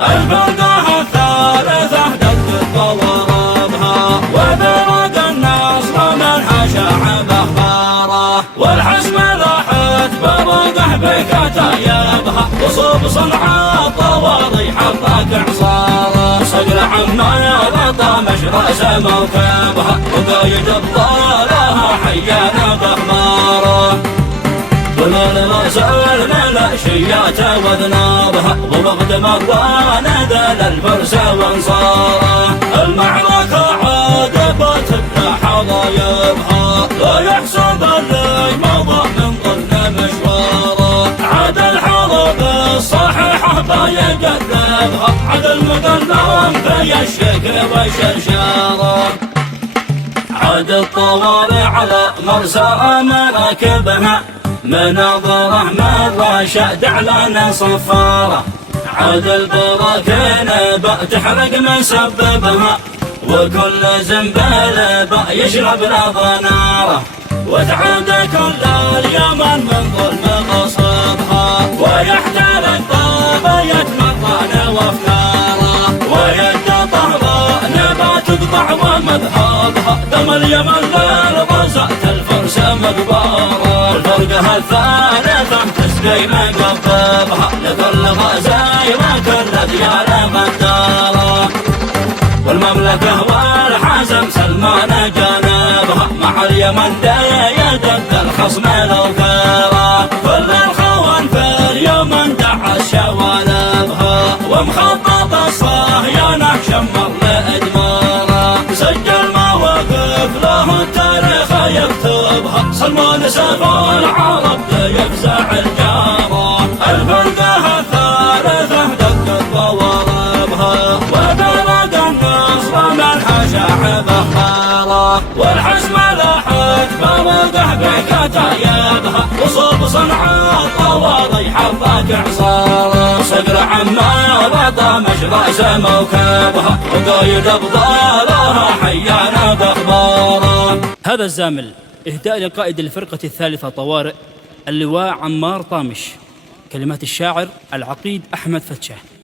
الفرقة الثالثة دق ضوابها وبرق النصر من حشع بأخباره والحسم لاحت برقه بكتايبها وصوب صنعاء طواضي حطك إعصاره صقر عما لطمش رأس موكبها وقايد أبطالها حيانا بأخباره ظلال رسول ملاشيات وذنابها ووقت مضى ندل الفرس وانصاره المعركة عاقبت حضايبها لا يحسب اللي مضى من ضمن مشواره عاد الحرب الصحيحة فيقلبها عاد المقدم في الشك والشرشاره عاد الطوارئ على مرسى مراكبها مناظره مرة شهد على صفاره عاد البراكين تحرق مسببها وكل زنبال يشرب لظى ناره وتعاد كل اليمن من ظلم غصبها ويحتال الطابية مطان وافكاره ويد طهر نبات تقطع ومذهبها دم اليمن للغزاة الفرس مقباره الفرقة الثالثة تسقي مقببها لكل غزاير كل ديار غداره والمملكة والحزم سلمان جانبها مع اليمن يدق الخصم لو كاره كل الخون في اليمن دعس شوالبها ومخطط الصهيونة شمر لإدماره سجل مواقف له التاريخ يكتبها سلمان سيف العرب يفزع الجاره الفرقة الثالثة دق ضوابها وبرق النصر من حشع بخاره والحسم لاحت برقه بكتايبها وصوب صنعاء طواضي حطك إعصاره صقر عما لطمش رأس موكبها وقايد أبطالها حيانا بأخباره. هذا الزامل إهداء لقائد الفرقة الثالثة طوارئ اللواء عمار طامش. كلمات الشاعر العقيد أحمد فتشة.